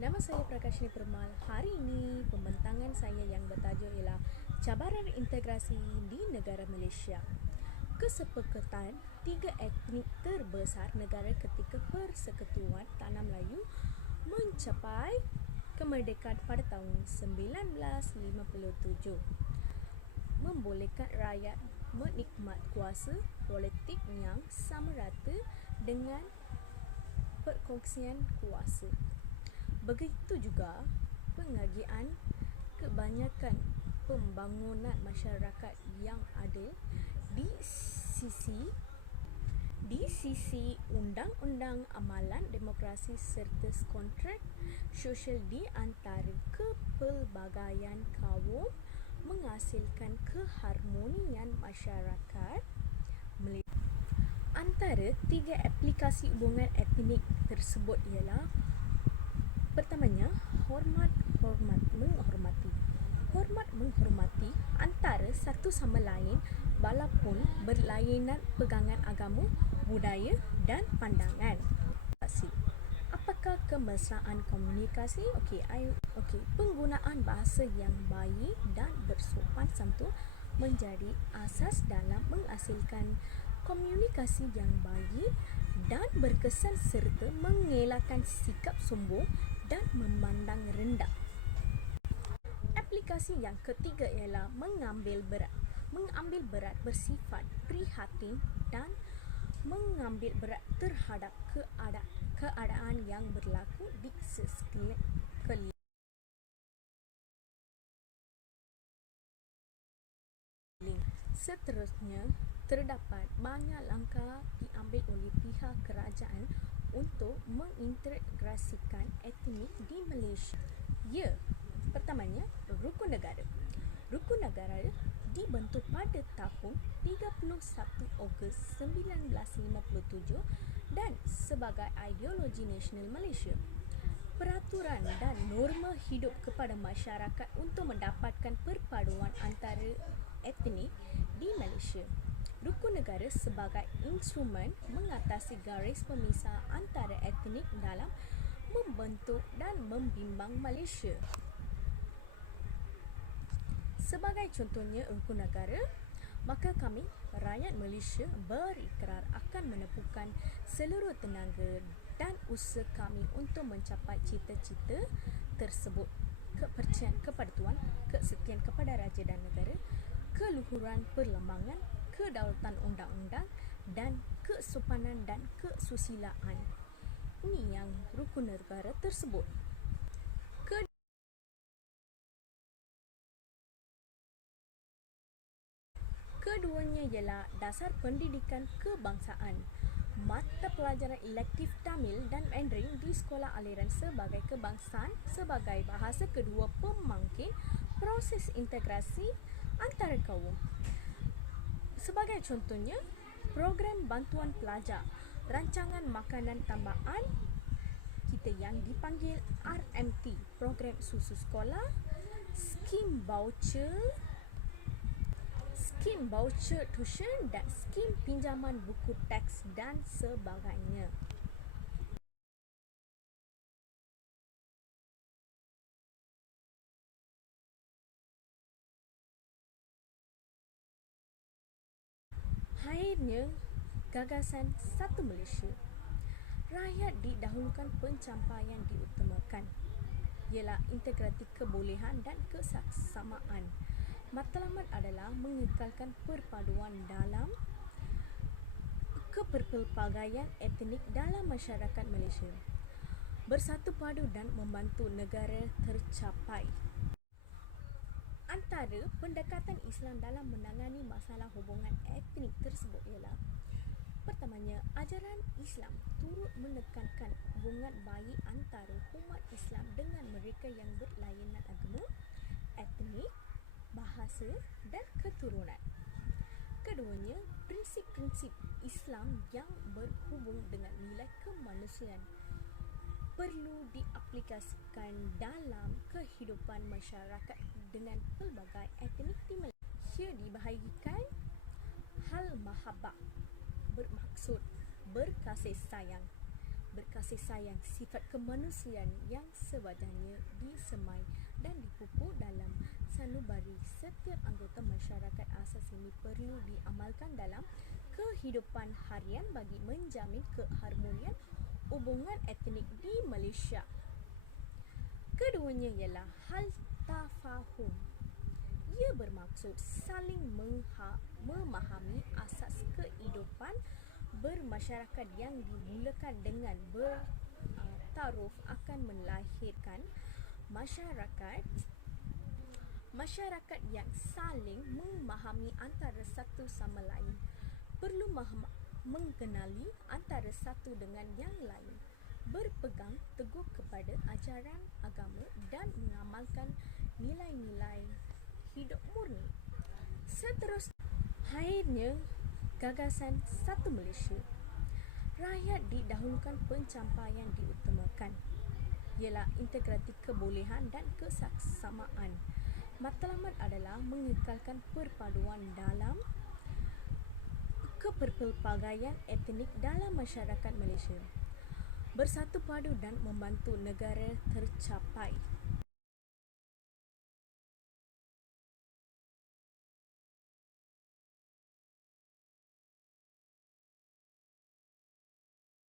Nama saya Prakashni Permal. Hari ini pembentangan saya yang bertajuk ialah Cabaran Integrasi di Negara Malaysia. Kesepakatan tiga etnik terbesar negara ketika Persekutuan Tanah Melayu mencapai kemerdekaan pada tahun 1957, membolehkan rakyat menikmat kuasa politik yang sama rata dengan perkongsian kuasa. Begitu juga pengagihan kebanyakan pembangunan masyarakat yang adil di sisi undang-undang amalan demokrasi serta kontrak sosial di antara kepelbagaian kaum menghasilkan keharmonian masyarakat. Antara tiga aplikasi hubungan etnik tersebut ialah: pertamanya, menghormati. Hormat menghormati antara satu sama lain walaupun berlainan pegangan agama, budaya dan pandangan. Apakah kemesraan komunikasi? Penggunaan bahasa yang baik dan bersopan santun menjadi asas dalam menghasilkan komunikasi yang baik dan berkesan serta mengelakkan sikap sombong dan memandang rendah. Aplikasi yang ketiga ialah mengambil berat bersifat prihatin dan mengambil berat terhadap keadaan yang berlaku di sekeliling. Seterusnya, terdapat banyak langkah diambil oleh pihak kerajaan untuk mengintegrasikan etnik di Malaysia. Pertamanya, Rukun Negara. Rukun Negara dibentuk pada tahun 31 Ogos 1957 dan sebagai ideologi nasional Malaysia. Peraturan dan norma hidup kepada masyarakat untuk mendapatkan perpaduan antara etnik di Malaysia. Rukun Negara sebagai instrumen mengatasi garis pemisah antara etnik dalam membentuk dan membimbang Malaysia. Sebagai contohnya Rukun Negara, maka kami, rakyat Malaysia, berikrar akan menepukan seluruh tenaga dan usaha kami untuk mencapai cita-cita tersebut: kepercayaan kepada Tuhan, kesetiaan kepada raja dan negara, keluhuran perlembangan, kedaulatan undang-undang dan kesopanan dan kesusilaan. Ini yang Rukun Negara tersebut. Keduanya ialah dasar pendidikan kebangsaan. Mata pelajaran elektif Tamil dan Mandarin di sekolah aliran sebagai kebangsaan sebagai bahasa kedua pemangkin proses integrasi antara kaum. Sebagai contohnya, program bantuan pelajar, rancangan makanan tambahan kita yang dipanggil RMT, program susu sekolah, skim voucher tuition dan skim pinjaman buku teks dan sebagainya. Akhirnya, gagasan Satu Malaysia. Rakyat didahulukan, pencapaian diutamakan, ialah integriti, kebolehan dan kesamaan. Matlamat adalah mengekalkan perpaduan dalam kepelbagaian etnik dalam masyarakat Malaysia, bersatu padu dan membantu negara tercapai. Antara pendekatan Islam dalam menangani masalah hubungan etnik tersebut ialah: pertamanya, ajaran Islam turut menekankan hubungan baik antara umat Islam dengan mereka yang berlainan agama, etnik, bahasa dan keturunan. Keduanya, prinsip-prinsip Islam yang berhubung dengan nilai kemanusiaan perlu diaplikasikan dalam kehidupan masyarakat dengan pelbagai etnik di Malaysia. Ia dibahagikan hal mahabbah, bermaksud berkasih sayang, berkasih sayang, sifat kemanusiaan yang sewajarnya disemai dan dipupuk dalam sanubari setiap anggota masyarakat asas ini perlu diamalkan dalam kehidupan harian bagi menjamin keharmonian hubungan etnik di Malaysia. Keduanya ialah hal tafahum. Ia bermaksud saling memahami asas kehidupan bermasyarakat yang dimulakan dengan bertaruf akan melahirkan masyarakat yang saling memahami antara satu sama lain, perlu mengenali antara satu dengan yang lain, berpegang teguh kepada ajaran agama dan mengamalkan nilai-nilai hidup murni. Seterusnya, akhirnya gagasan satu Malaysia. Rakyat didahulukan, pencapaian diutamakan, ialah integriti, kebolehan dan kesamaan. Matlamat adalah mengekalkan perpaduan dalam keberpelbagaian etnik dalam masyarakat Malaysia, bersatu padu dan membantu negara tercapai.